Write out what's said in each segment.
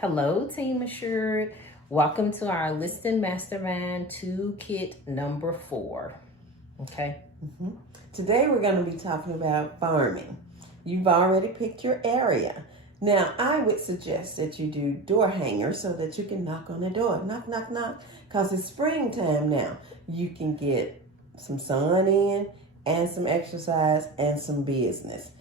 Hello, Team Assured. Welcome to our Listing Mastermind Toolkit number 4. Okay. Today we're going to be talking about farming. You've already picked your area. Now, I would suggest that you do door hangers so that you can knock on the door. Knock, knock, knock. Because it's springtime now. You can get some sun in and some exercise and some business.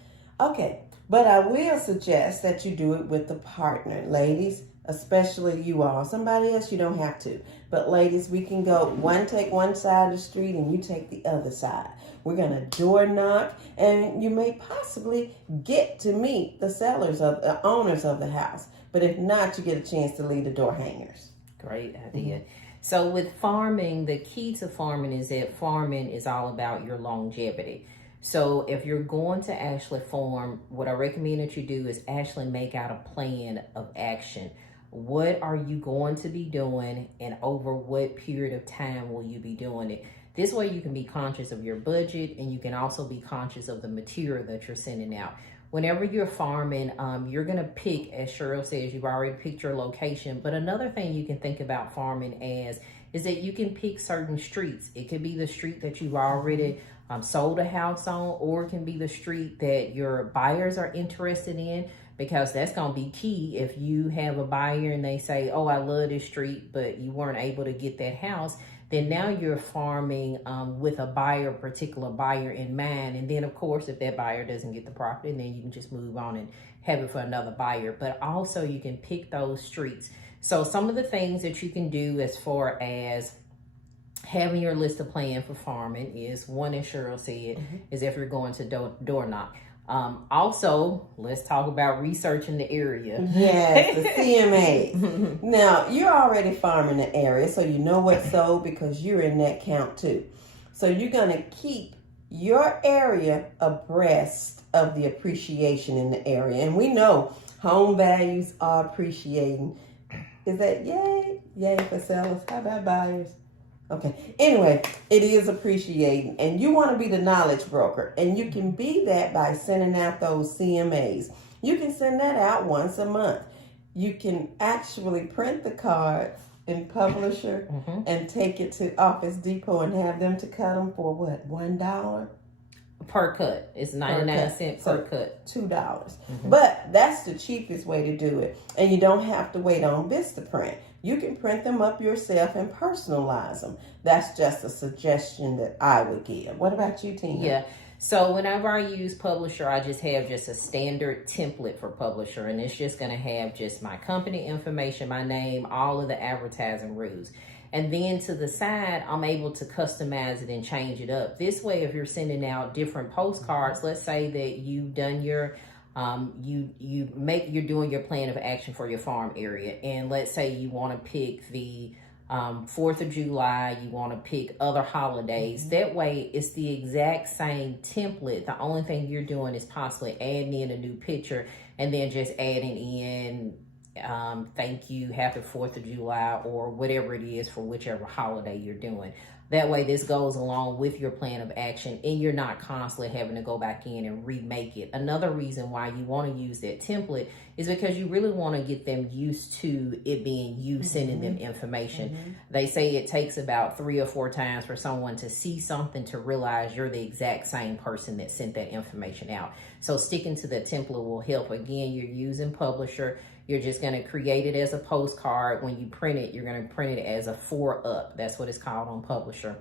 Okay, but I will suggest that you do it with a partner. Ladies, especially you all. Somebody else, you don't have to. But ladies, we can go take one side of the street and you take the other side. We're going to door knock, and you may possibly get to meet the owners of the house. But if not, you get a chance to lead the door hangers. Great idea. So with farming, the key to farming is that farming is all about your longevity. So if you're going to actually farm, what I recommend that you do is actually make out a plan of action. What are you going to be doing, and over what period of time will you be doing it? This way you can be conscious of your budget, and you can also be conscious of the material that you're sending out. Whenever you're farming, you're going to pick, as Cheryl says, you've already picked your location. But another thing you can think about farming as is that you can pick certain streets. It could be the street that you've already sold a house on, or it can be the street that your buyers are interested in, because that's going to be key. If you have a buyer and they say, oh, I love this street, but you weren't able to get that house, then now you're farming with a particular buyer in mind. And then, of course, if that buyer doesn't get the property, then you can just move on and have it for another buyer. But also you can pick those streets. So some of the things that you can do as far as having your list of plan for farming is, one, as Cheryl said, is if you're going to door knock. Also, let's talk about researching the area. Yes, the CMAs. Now, you're already farming the area, so you know what's sold because you're in that count too. So you're going to keep your area abreast of the appreciation in the area. And we know home values are appreciating. Is that yay? Yay for sellers. How about buyers? Okay. Anyway, it is appreciating, and you want to be the knowledge broker, and you can be that by sending out those CMAs. You can send that out once a month. You can actually print the cards in Publisher and take it to Office Depot and have them to cut them for what, $1 per cut. It's 99 cents per cut. $2. But that's the cheapest way to do it, and you don't have to wait on Vistaprint. You can print them up yourself and personalize them. That's just a suggestion that I would give. What about you, Tina? Yeah. So whenever I use Publisher, I just have just a standard template for Publisher. And it's just going to have just my company information, my name, all of the advertising rules. And then to the side, I'm able to customize it and change it up. This way, if you're sending out different postcards, let's say that you've done your you're doing your plan of action for your farm area, and let's say you want to pick the 4th of July, you want to pick other holidays. That way it's the exact same template. The only thing you're doing is possibly adding in a new picture and then just adding in thank you, happy 4th of July, or whatever it is for whichever holiday you're doing. That way this goes along with your plan of action, and you're not constantly having to go back in and remake it. Another reason why you want to use that template is because you really want to get them used to it being you sending them information. They say it takes about 3 or 4 times for someone to see something to realize you're the exact same person that sent that information out. So sticking to the template will help. Again, you're using Publisher. You're just going to create it as a postcard. When you print it, you're going to print it as a 4-up. That's what it's called on Publisher.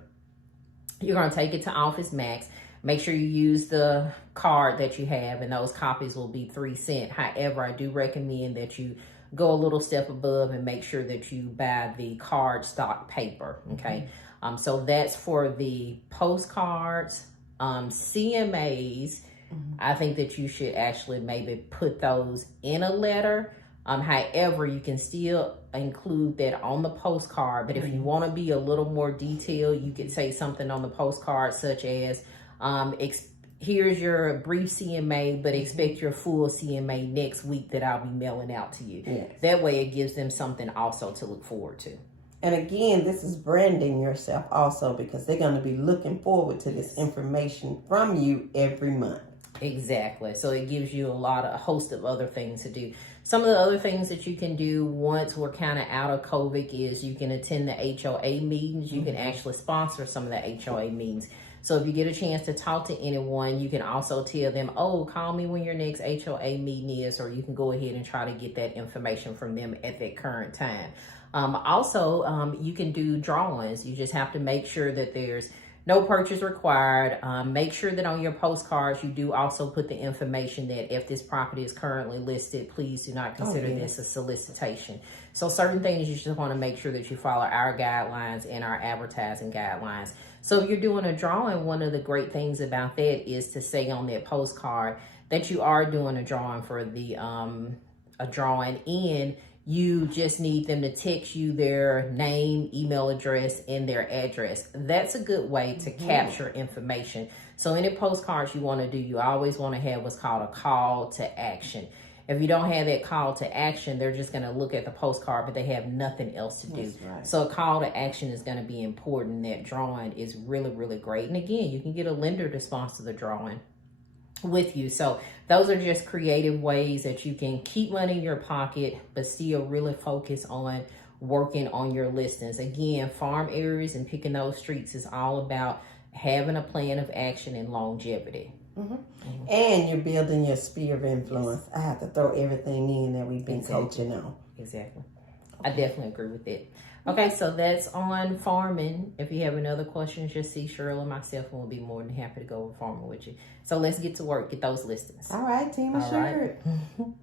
You're going to take it to Office Max. Make sure you use the card that you have, and those copies will be 3 cents. However, I do recommend that you go a little step above and make sure that you buy the card stock paper. Okay. So that's for the postcards. CMAs, I think that you should actually maybe put those in a letter. However, you can still include that on the postcard, but if you want to be a little more detailed, you could say something on the postcard such as, here's your brief CMA, but expect your full CMA next week that I'll be mailing out to you. Yes. That way it gives them something also to look forward to. And again, this is branding yourself also, because they're going to be looking forward to this information from you every month. Exactly. So it gives you a host of other things to do. Some of the other things that you can do once we're kind of out of COVID is you can attend the HOA meetings. You can actually sponsor some of the HOA meetings. So if you get a chance to talk to anyone, you can also tell them, oh, call me when your next HOA meeting is, or you can go ahead and try to get that information from them at that current time. Also, you can do drawings. You just have to make sure that there's no purchase required. Make sure that on your postcards, you do also put the information that if this property is currently listed, please do not consider this a solicitation. So certain things you just want to make sure that you follow our guidelines and our advertising guidelines. So if you're doing a drawing, one of the great things about that is to say on that postcard that you are doing a drawing for the a drawing, and you just need them to text you their name, email address, and their address. That's a good way to capture information. So any postcards you want to do, you always want to have what's called a call to action. If you don't have that call to action, they're just going to look at the postcard, but they have nothing else to do. That's right. So a call to action is going to be important. That drawing is really, really great. And again, you can get a lender to sponsor the drawing with you. So those are just creative ways that you can keep money in your pocket, but still really focus on working on your listings. Again, farm areas and picking those streets is all about having a plan of action and longevity. And you're building your sphere of influence. I have to throw everything in that we've been coaching on. Exactly. I definitely agree with it. Okay, so that's on farming. If you have any other questions, just see Cheryl and myself, and we'll be more than happy to go over farming with you. So let's get to work, get those listings. All right, team assured. All right.